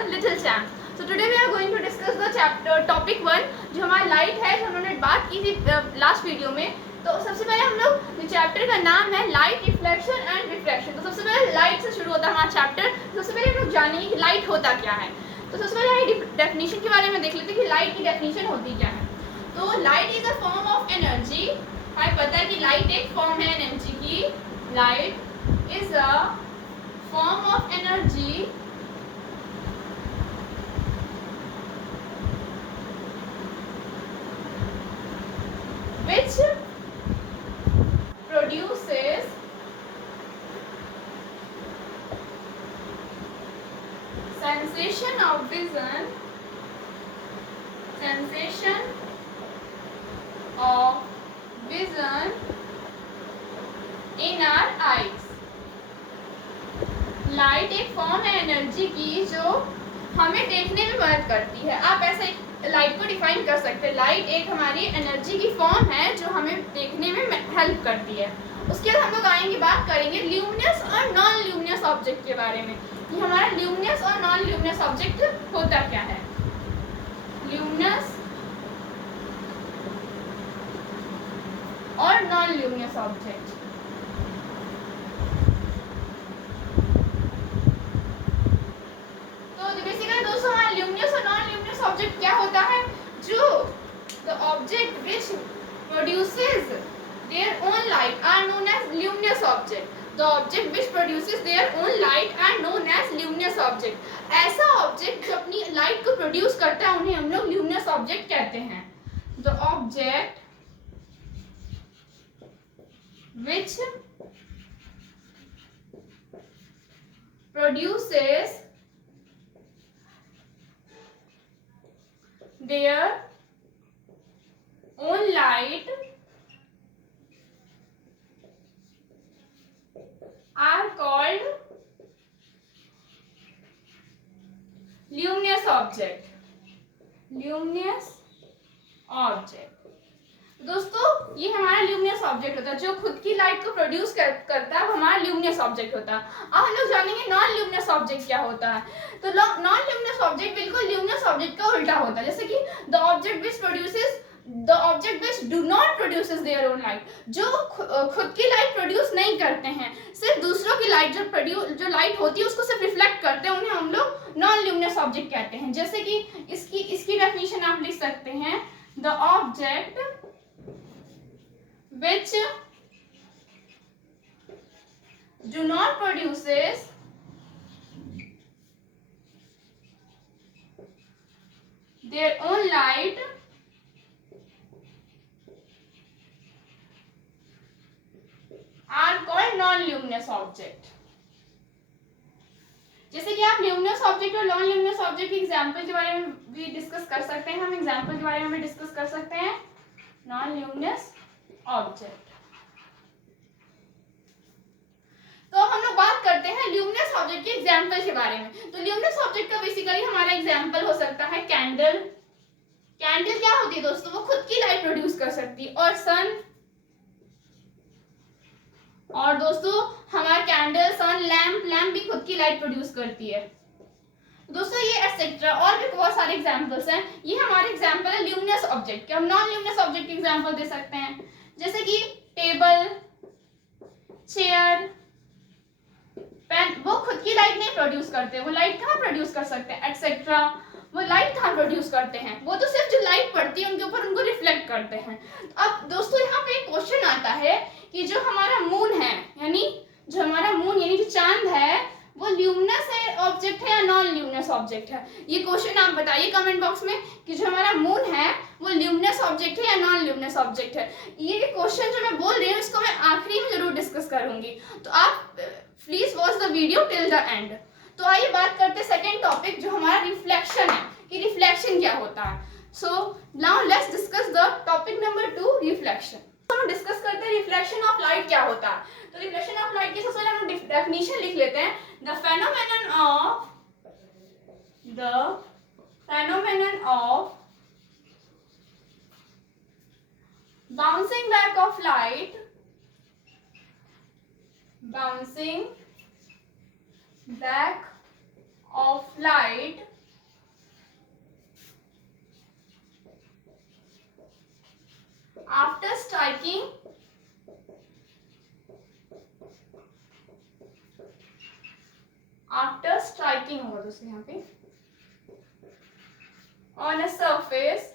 channel Little Champ. So today we are going to discuss the chapter topic 1 जो हमारा light है, जो हमने बात की थी लास्ट वीडियो में. तो सबसे पहले हम लोग चैप्टर का नाम है लाइट रिफ्लेक्शन एंड रिफ्रैक्शन. तो सबसे पहले लाइट से शुरू होता है हमारा चैप्टर. सबसे पहले हम लोग जानेंगे कि लाइट होता क्या है. तो सबसे पहले डेफिनेशन के बारे में देख लेते हैं कि लाइट की डेफिनेशन होती क्या है. तो light is a form of energy. हमें पता है कि लाइट एक फॉर्म है एनर्जी की. Light is a form of energy which produces sensation of vision in our eyes. Light एक फॉर्म है एनर्जी की जो हमें देखने में मदद करती है. आप ऐसे लाइट को डिफाइन कर सकते हैं. लाइट एक हमारी एनर्जी की फॉर्म है जो हमें देखने में हेल्प करती है. उसके बाद हम लोग आएंगे, बात करेंगे ल्यूमिनस और नॉन ल्यूमिनस ऑब्जेक्ट के बारे में कि हमारा ल्यूमिनस और नॉन ल्यूमिनस ऑब्जेक्ट होता क्या है. ल्यूमिनस और नॉन ल्यूमिनस ऑब्जेक्ट. ऑब्जेक्ट क्या होता है? जो the object which produces their own light are known as luminous object. The object which produces their own light are known as luminous object. ऐसा object जो अपनी लाइट को produce करता है उन्हें हम लोग luminous ऑब्जेक्ट कहते हैं. The object which produces their own light are called luminous object. Luminous object. दोस्तों ये हमारा ल्यूमिनस ऑब्जेक्ट होता है जो खुद की लाइट को प्रोड्यूस करता है. हमारा ल्यूमिनस ऑब्जेक्ट होता है. अब हम लोग जानेंगे नॉन ल्यूमिनस ऑब्जेक्ट क्या होता है. तो नॉन ल्यूमिनस ऑब्जेक्ट बिल्कुल ल्यूमिनस ऑब्जेक्ट का उल्टा होता है. जैसे कि the object which do not produces their own light. जो खुद की लाइट प्रोड्यूस नहीं करते हैं, सिर्फ दूसरों की लाइट जो लाइट होती है उसको सिर्फ रिफ्लेक्ट करते हैं, उन्हें हम लोग नॉन ल्यूमिनस ऑब्जेक्ट कहते हैं. जैसे कि इसकी डेफिनेशन आप लिख सकते हैं. The object which do not produces their own light are called non-luminous object. जैसे कि आप ल्यूमिनस ऑब्जेक्ट और नॉन ल्यूमिनस ऑब्जेक्ट के एग्जांपल के बारे में भी डिस्कस कर सकते हैं. हम एग्जांपल के बारे में भी डिस्कस कर सकते हैं. Non luminous object. तो हम लोग बात करते हैं ल्यूमिनस ऑब्जेक्ट के एग्जांपल के बारे में. तो ल्यूमिनस ऑब्जेक्ट का बेसिकली हमारा एग्जांपल हो सकता है कैंडल. कैंडल क्या होती है दोस्तों? वो खुद की लाइट प्रोड्यूस कर सकती है. और सन. और दोस्तों हमारा कैंडल, सन, लैंप भी खुद की लाइट प्रोड्यूस करती है. दोस्तों ये एटसेट्रा और भी बहुत सारे एग्जांपल्स हैं. ये हमारे एग्जांपल है ल्यूमिनस ऑब्जेक्ट के. हम नॉन ल्यूमिनस ऑब्जेक्ट के एग्जांपल दे सकते हैं. जैसे कि टेबल, चेयर, पेन. वो खुद की लाइट नहीं प्रोड्यूस करते. वो लाइट कहाँ प्रोड्यूस कर सकते हैं? एटसेट्रा. वो लाइट कहाँ प्रोड्यूस करते हैं? वो तो सिर्फ जो लाइट पड़ती है उनके ऊपर उनको रिफ्लेक्ट करते हैं. अब दोस्तों यहाँ पे एक क्वेश्चन आता है कि जो हमारा मून है, यानी जो चांद है, वो ल्यूमिनस है ऑब्जेक्ट है या नॉन ल्यूमिनस ऑब्जेक्ट है? ये क्वेश्चन आप बताइए कमेंट बॉक्स में कि जो हमारा मून है वो ल्यूमिनस ऑब्जेक्ट है या नॉन ल्यूमिनस ऑब्जेक्ट है. ये क्वेश्चन जो मैं बोल रही हूँ इसको मैं आखिरी में जरूर डिस्कस करूंगी. तो आप please watch the video till the end. तो आइए बात करते हैं सेकेंड टॉपिक जो हमारा रिफ्लेक्शन है कि रिफ्लेक्शन क्या होता है. So now let's discuss the topic number 2, reflection. हम डिस्कस करते हैं रिफ्लेक्शन ऑफ लाइट क्या होता है. तो रिफ्लेक्शन ऑफ लाइट की सबसे पहले हम डेफिनेशन लिख लेते हैं. The phenomenon of bouncing back of light bouncing back of light striking होगा दोस्तों यहाँ पे on a surface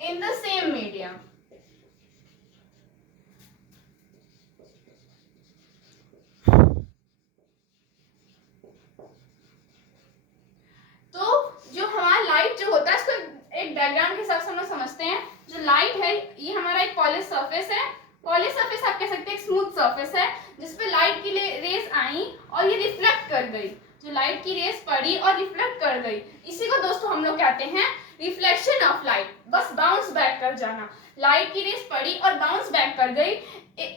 in the same medium. तो जो हमारा लाइट जो होता है इसको एक डायग्राम के हिसाब से हम लोग समझते हैं। जो लाइट है ये हमारा एक पॉलिश सरफेस है। पॉलिश सरफेस आप कह सकते हैं एक स्मूथ सरफेस है जिसपे लाइट की रेस आई और ये रिफ्लेक्ट कर गई। जो लाइट की रेस पड़ी और रिफ्लेक्ट कर गई इसी को दोस्तों हम लोग कहते हैं रिफ्लेक्शन ऑफ लाइट। बस बाउंस बैक कर जाना, लाइट की रेस पड़ी और बाउंस बैक कर गई।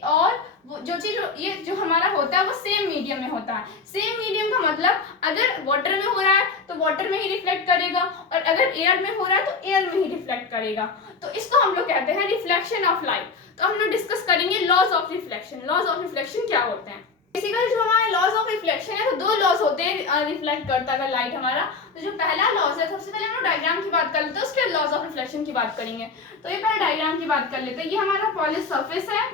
और जो चीज ये जो हमारा होता है वो सेम मीडियम में होता है। सेम मीडियम का मतलब अगर वाटर में हो रहा है तो वाटर में ही रिफ्लेक्ट करेगा और अगर एयर में हो रहा है तो एयर में ही रिफ्लेक्ट करेगा। तो इसको हम लोग कहते हैं रिफ्लेक्शन ऑफ लाइट। तो हम लोग डिस्कस करेंगे laws of reflection. Laws of reflection क्या होते हैं? बेसिकली जो हमारे लॉज ऑफ रिफ्लेक्शन है तो दो लॉज होते हैं रिफ्लेक्ट करता है लाइट हमारा। तो जो पहला लॉज है सबसे पहले हम लोग डायग्राम की बात कर लेते हैं, उसके बाद लॉज ऑफ रिफ्लेक्शन की बात करेंगे। तो ये पहले डायग्राम की बात कर लेते हैं। ये हमारा पॉलिश सरफेस है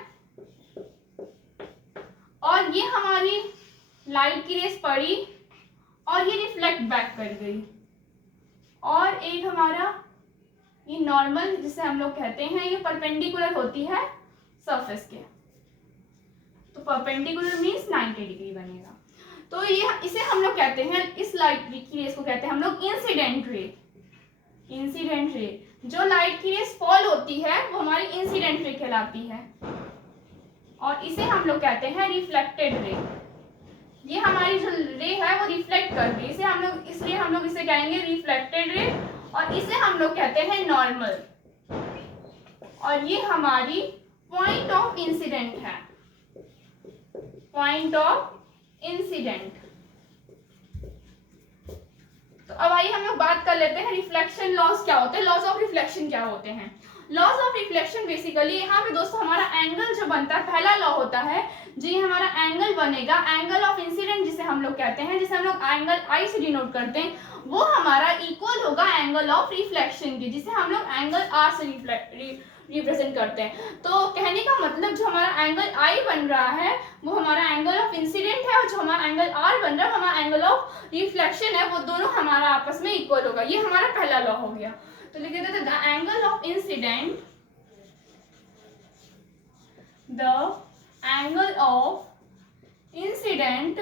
और ये हमारी लाइट की रेस पड़ी और ये रिफ्लेक्ट बैक कर गई। और एक हमारा ये नॉर्मल जिसे हम लोग कहते हैं ये परपेंडिकुलर होती है सरफेस के। तो परपेंडिकुलर मींस 90 डिग्री बनेगा। तो ये इसे हम लोग कहते हैं, इस लाइट की रेस को कहते हैं हम लोग इंसिडेंट रे। इंसिडेंट रे, जो लाइट की रेस फॉल होती है वो हमारी इंसिडेंट रे कहलाती है और इसे हम लोग कहते हैं रिफ्लेक्टेड रे। ये हमारी जो रे है वो रिफ्लेक्ट कर रही है, इसे हम लोग इसलिए हम लोग इसे कहेंगे रिफ्लेक्टेड रे और इसे हम लोग कहते हैं नॉर्मल। और ये हमारी पॉइंट ऑफ इंसिडेंट है, पॉइंट ऑफ इंसिडेंट। तो अब आइए हम लोग बात कर लेते हैं रिफ्लेक्शन लॉस क्या होते हैं, लॉस ऑफ रिफ्लेक्शन क्या होते हैं। लॉस ऑफ रिफ्लेक्शन बेसिकली यहाँ पे दोस्तों हमारा एंगल जो बनता है, पहला लॉ होता है जो ये हमारा एंगल बनेगा, एंगल ऑफ इंसिडेंट जिसे हम लोग कहते हैं, जिसे हम लोग एंगल आई से डिनोट करते हैं, वो हमारा इक्वल होगा एंगल ऑफ रिफ्लेक्शन के, जिसे हम लोग एंगल आर से रिप्रेजेंट करते हैं। तो कहने का मतलब जो हमारा एंगल आई बन रहा है वो हमारा एंगल ऑफ इंसिडेंट है और जो हमारा एंगल आर बन रहा है हमारा एंगल ऑफ रिफ्लेक्शन है, वो दोनों हमारा आपस में इक्वल होगा। ये हमारा पहला लॉ हो गया। तो लिख देते हैं the angle of incident, the angle of incident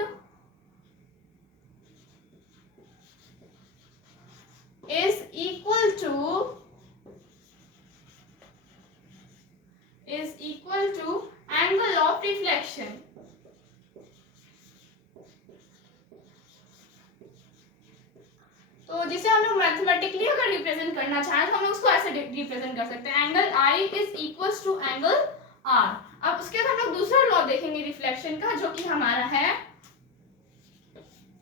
is equal to angle of reflection। तो जिसे हम लोग मैथमेटिकली अगर रिप्रेजेंट करना चाहें तो हम लोग उसको ऐसे रिप्रेजेंट कर सकते हैं, angle I is equal to angle R. अब उसके बाद हम लोग दूसरा लॉ देखेंगे रिफ्लेक्शन का जो कि हमारा है,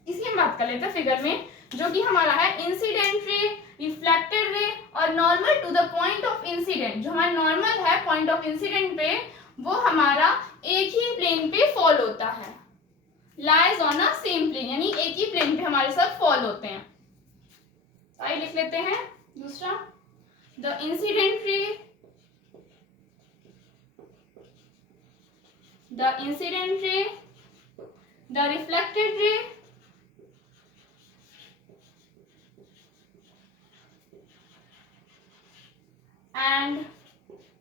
इसकी हम बात कर लेते हैं फिगर में, जो कि हमारा है इंसिडेंट रे, रिफ्लेक्टेड रे और normal to the point of incident. जो हमारा नॉर्मल है पॉइंट ऑफ इंसिडेंट पे वो हमारा एक ही प्लेन पे फॉल होता है, lies on a same plane, यानी एक ही प्लेन पे हमारे साथ फॉल होते हैं। आइए लिख लेते हैं दूसरा, the incident ray, the incident ray, the reflected ray and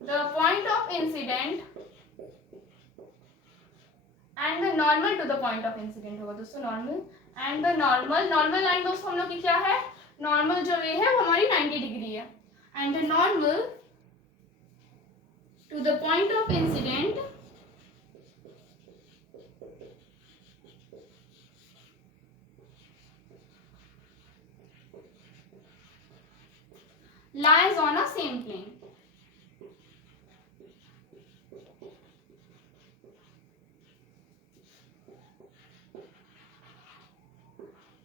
the point of incident and the normal to the point of incident होगा दोस्तों, normal and the normal line दोस्तों हम लोग की क्या है, नॉर्मल जो रे है वो हमारी 90 डिग्री है, and the normal to the point of incident lies on a same plane।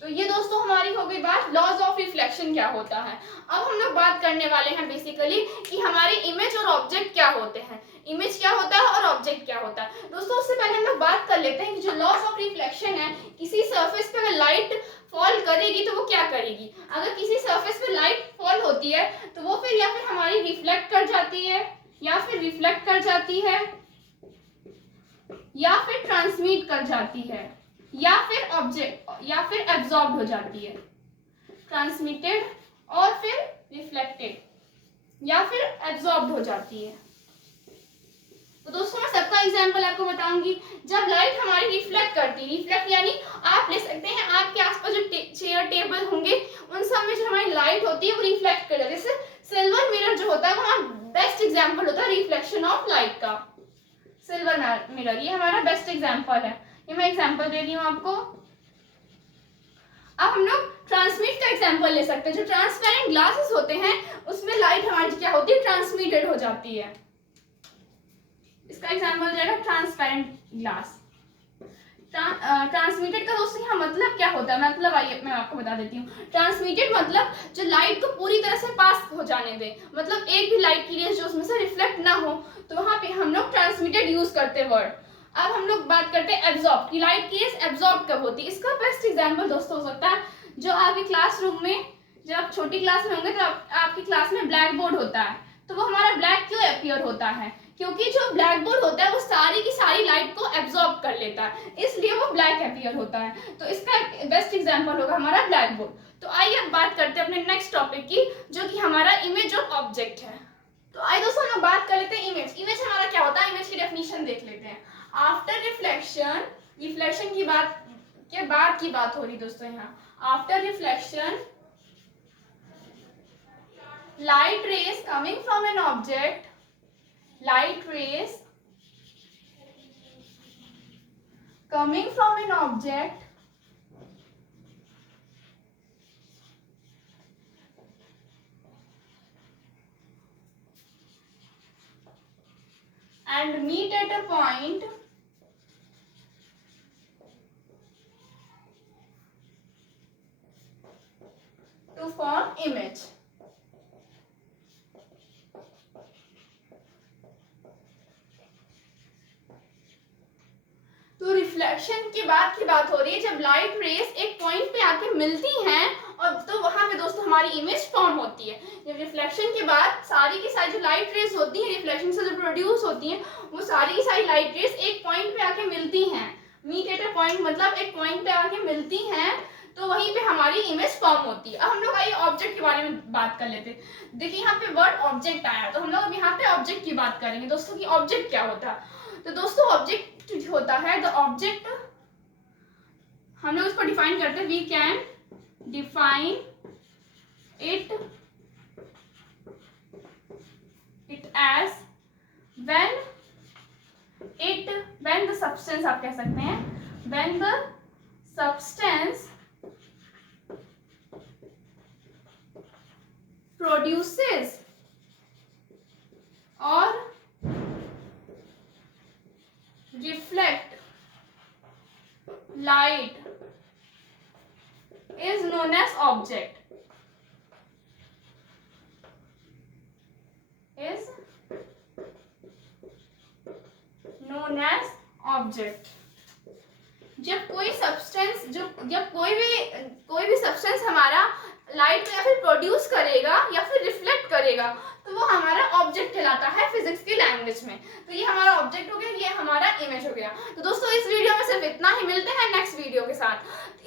तो ये दोस्तों हमारी हो गई बात लॉज ऑफ रिफ्लेक्शन क्या होता है। अब हम लोग बात करने वाले हैं बेसिकली कि हमारी इमेज और ऑब्जेक्ट क्या होते हैं, इमेज क्या होता है और ऑब्जेक्ट क्या होता है। दोस्तों उससे पहले हम लोग बात कर लेते हैं कि जो लॉस ऑफ रिफ्लेक्शन है, किसी सरफेस पे अगर लाइट फॉल करेगी तो वो क्या करेगी। अगर किसी सरफेस पे लाइट फॉल होती है जाती है, या फिर ट्रांसमिट कर जाती है, या फिर ऑब्जेक्ट या फिर एब्जॉर्ब हो जाती है। ट्रांसमिटेड और फिर रिफ्लेक्टेड या फिर एब्जॉर्ब हो जाती है। तो दोस्तों मैं सबका एग्जांपल आपको बताऊंगी। जब लाइट हमारी रिफ्लेक्ट करती है, रिफ्लेक्ट यानी आप ले सकते हैं आपके आसपास जो चेयर टेबल होंगे उन सब में जो हमारी लाइट होती है वो रिफ्लेक्ट कर जाती है। जैसे सिल्वर मिरर जो होता है वो हमारा बेस्ट एग्जांपल होता है रिफ्लेक्शन ऑफ लाइट का। सिल्वर मिरर ये हमारा बेस्ट एग्जांपल है। ये मैं एग्जांपल दे रही हूँ आपको। अब हम लोग ट्रांसमिट का एग्जांपल ले सकते हैं। जो ट्रांसपेरेंट ग्लासेस होते हैं उसमें लाइट हमारी क्या होती है, ट्रांसमिटेड हो जाती है। इसका एग्जांपल हो जाएगा ट्रांसपेरेंट ग्लास। ट्रांसमिटेड का दोस्तों यहाँ मतलब क्या होता है, मतलब आइए मैं आपको बता देती हूँ। ट्रांसमिटेड मतलब जो लाइट को पूरी तरह से पास हो जाने दे, मतलब एक भी लाइट की रेज जो उसमें से रिफ्लेक्ट ना हो, तो वहां पे हम लोग ट्रांसमिटेड यूज करते हैं वर्ड। अब हम लोग बात करते हैं एब्जॉर्ब की। लाइट की रेज एब्जॉर्ब कब होती है, इसका बेस्ट एग्जाम्पल दोस्तों हो सकता है जो आपके क्लासरूम में, जब आप छोटी क्लास में होंगे तो आपकी क्लास में ब्लैक बोर्ड होता है, तो वो हमारा ब्लैक क्यों अपीयर होता है, क्योंकि जो ब्लैक बोर्ड होता है वो सारी की सारी लाइट को एब्जॉर्ब कर लेता है, इसलिए वो ब्लैक अपीयर होता है। तो इसका बेस्ट एग्जांपल होगा हमारा ब्लैक बोर्ड। तो आइए अब बात करते हैं अपने नेक्स्ट टॉपिक की, जो कि हमारा इमेज ऑफ ऑब्जेक्ट है। तो आइए दोस्तों हम बात कर लेते हैं इमेज। इमेज हमारा क्या होता है, इमेज की डेफिनेशन देख लेते हैं। आफ्टर रिफ्लेक्शन, रिफ्लेक्शन की बात के बाद की बात हो रही दोस्तों यहाँ। After reflection, light rays coming from an object, light rays coming from an object and meet at a point to form image. तो रिफ्लेक्शन के बाद की बात हो रही है जब लाइट रेस एक पॉइंट पे आके मिलती हैं और तो वहां पे दोस्तों हमारी इमेज फॉर्म होती है। जब रिफ्लेक्शन के बाद सारी की सारी जो लाइट रेस होती हैं रिफ्लेक्शन से जो प्रोड्यूस होती हैं वो सारी की सारी लाइट रेस एक पॉइंट पे आके मिलती हैं। मीट एट अ पॉइंट मतलब एक पॉइंट पे आके मिलती हैं तो वहीं पे हमारी इमेज फॉर्म होती है। अब हम लोग आइए ऑब्जेक्ट के बारे में बात कर लेते हैं। देखिए यहाँ पे वर्ड ऑब्जेक्ट आया तो हम लोग अब यहाँ पे ऑब्जेक्ट की बात करेंगे दोस्तों कि ऑब्जेक्ट क्या होता है। तो दोस्तों ऑब्जेक्ट होता है द ऑब्जेक्ट, हम लोग इसको डिफाइन करते हैं। We can define it as when the substance, आप कह सकते हैं व्हेन द सब्सटेंस प्रोड्यूसेस और reflect light is known as object. Is known as object. जब कोई सब्सटेंस जब कोई भी सब्सटेंस हमारा लाइट या फिर प्रोड्यूस करेगा या फिर रिफ्लेक्ट करेगा तो वो हमारा ऑब्जेक्ट कहलाता है फिजिक्स की लैंग्वेज में। तो ये हमारा ऑब्जेक्ट हो गया, ये हमारा इमेज हो गया। तो दोस्तों इस वीडियो में सिर्फ इतना ही, मिलते हैं नेक्स्ट वीडियो के साथ।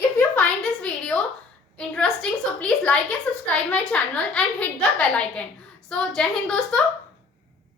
If you find this video interesting so please like and subscribe my channel and hit the bell icon. So Jai Hind दोस्तों।